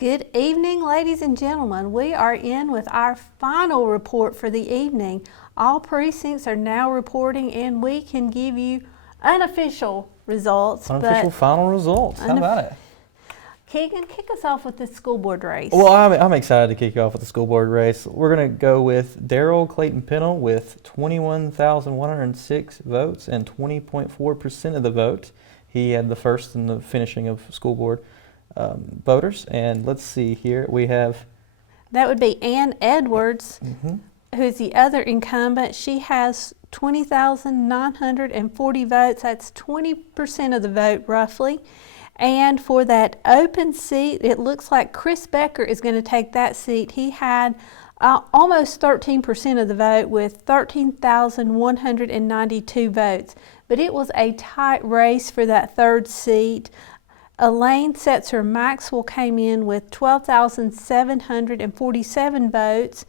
Good evening, ladies and gentlemen. We are in with our final report for the evening. All precincts are now reporting and we can give you unofficial results. Unofficial final results. How about it? Keegan, kick us off with the school board race. Well, I'm excited to kick off with the school board race. We're going to go with Daryl Clayton Pennell with 21,106 votes and 20.4% of the vote. He had the first in the finishing of school board voters. And let's see here. We have... That would be Ann Edwards, who's the other incumbent. She has 20,940 votes. That's 20% of the vote, roughly. And for that open seat, it looks like Chris Becker is going to take that seat. He had almost 13% of the vote with 13,192 votes. But it was a tight race for that third seat. Elaine Setzer Maxwell came in with 12,747 votes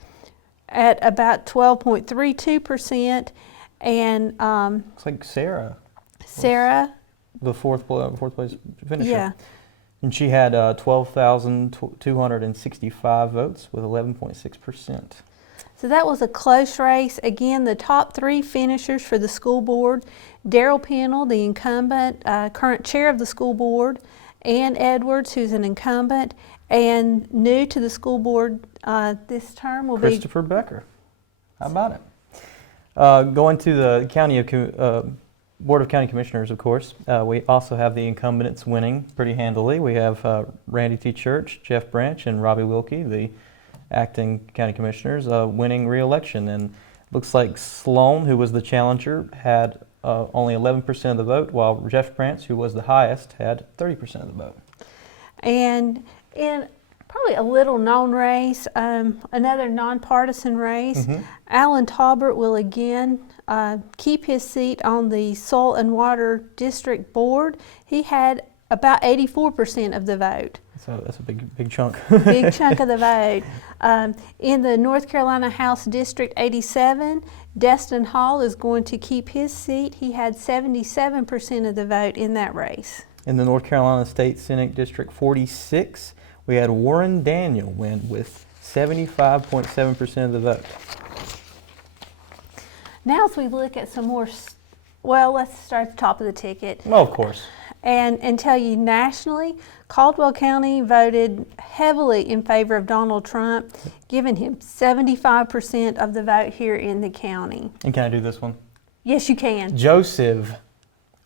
at about 12.32%. And looks like Sarah. The fourth place finisher. Yeah. And she had 12,265 votes with 11.6%. So that was a close race. Again, the top three finishers for the school board: Daryl Pennell, the incumbent, current chair of the school board; Ann Edwards, who's an incumbent; and new to the school board this term will Christopher Becker. How about it? Going to the county Board of County Commissioners, of course. We also have the incumbents winning pretty handily. We have Randy T. Church, Jeff Branch, and Robbie Wilkie, the acting county commissioners, winning re-election. And looks like Sloan, who was the challenger, had only 11% of the vote, while Jeff Branch, who was the highest, had 30% of the vote. And in probably a little known race, another nonpartisan race, Alan Talbert will again keep his seat on the Soil and Water District Board. He had about 84% of the vote. So that's a big chunk. Big chunk of the vote. In the North Carolina House District 87, Destin Hall is going to keep his seat. He had 77% of the vote in that race. In the North Carolina State Senate District 46, we had Warren Daniel win with 75.7% of the vote. Now as we look at some more, well, let's start at the top of the ticket. Well, of course. And tell you nationally, Caldwell County voted heavily in favor of Donald Trump, giving him 75% of the vote here in the county. And can I do this one? Yes, you can. Joseph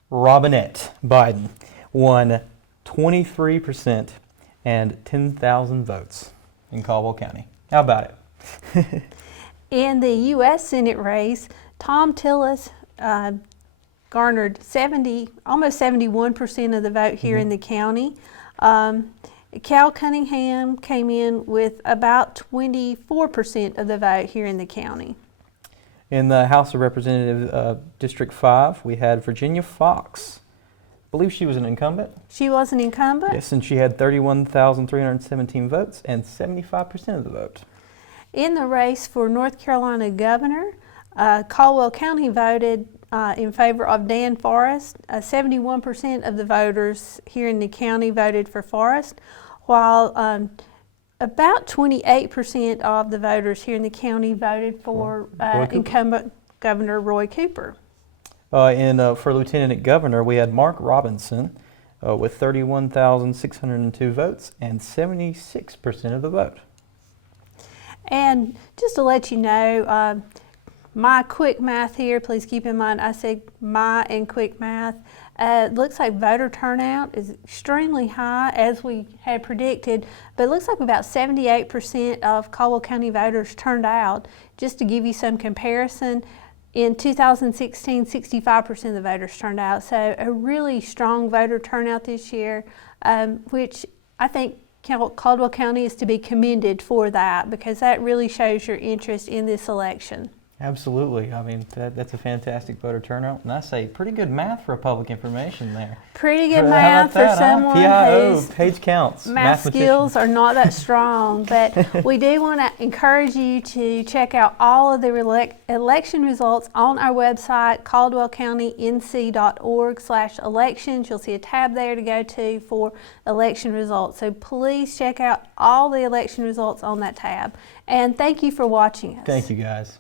Robinette Biden won 23% and 10,000 votes in Caldwell County. How about it? In the U.S. Senate race, Tom Tillis garnered almost 71% of the vote here in the county. Cal Cunningham came in with about 24% of the vote here in the county. In the House of Representatives District 5, we had Virginia Fox. I believe she was an incumbent. She was an incumbent? Yes, and she had 31,317 votes and 75% of the vote. In the race for North Carolina governor, Caldwell County voted in favor of Dan Forrest. 71% of the voters here in the county voted for Forrest, while about 28% of the voters here in the county voted for incumbent Governor Roy Cooper. For Lieutenant Governor, we had Mark Robinson with 31,602 votes and 76% of the vote. And just to let you know, my quick math here, please keep in mind I said my and quick math. It looks like voter turnout is extremely high, as we had predicted, but it looks like about 78% of Caldwell County voters turned out. Just to give you some comparison, in 2016, 65% of the voters turned out. So a really strong voter turnout this year, which I think Caldwell County is to be commended for that, because that really shows your interest in this election. Absolutely. I mean, that's a fantastic voter turnout. And I say pretty good math for a public information there. Pretty good How math about for that, huh? someone PIO, whose page counts, math mathematician. skills are not that strong. But we do want to encourage you to check out all of the election results on our website, caldwellcountync.org/elections. You'll see a tab there to go to for election results. So please check out all the election results on that tab. And thank you for watching us. Thank you, guys.